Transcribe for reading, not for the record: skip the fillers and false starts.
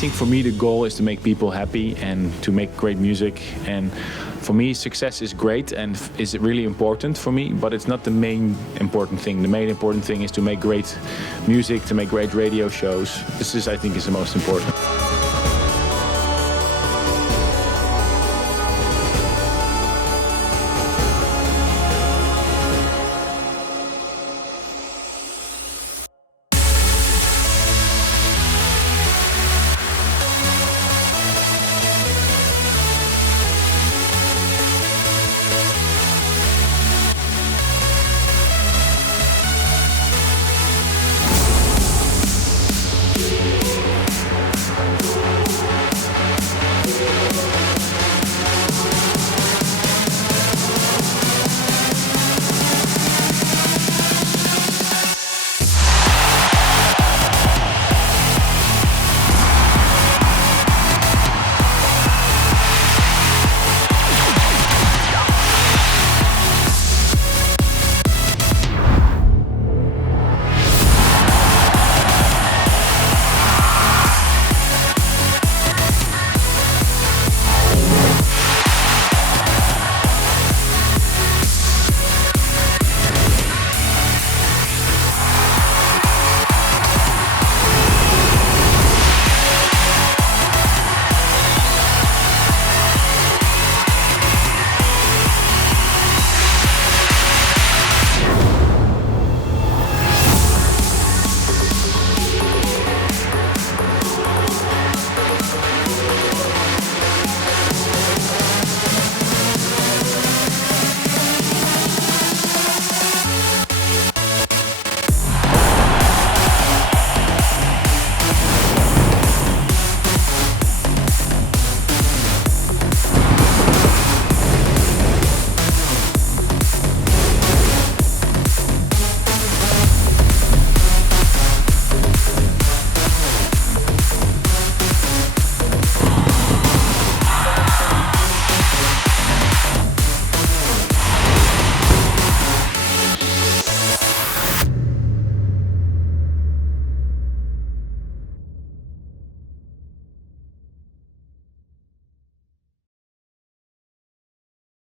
think for me the goal is to make people happy and to make great music. And for me, success is great and is really important for me, but it's not the main important thing. The main important thing is to make great music, to make great radio shows. This is, I think, is the most important.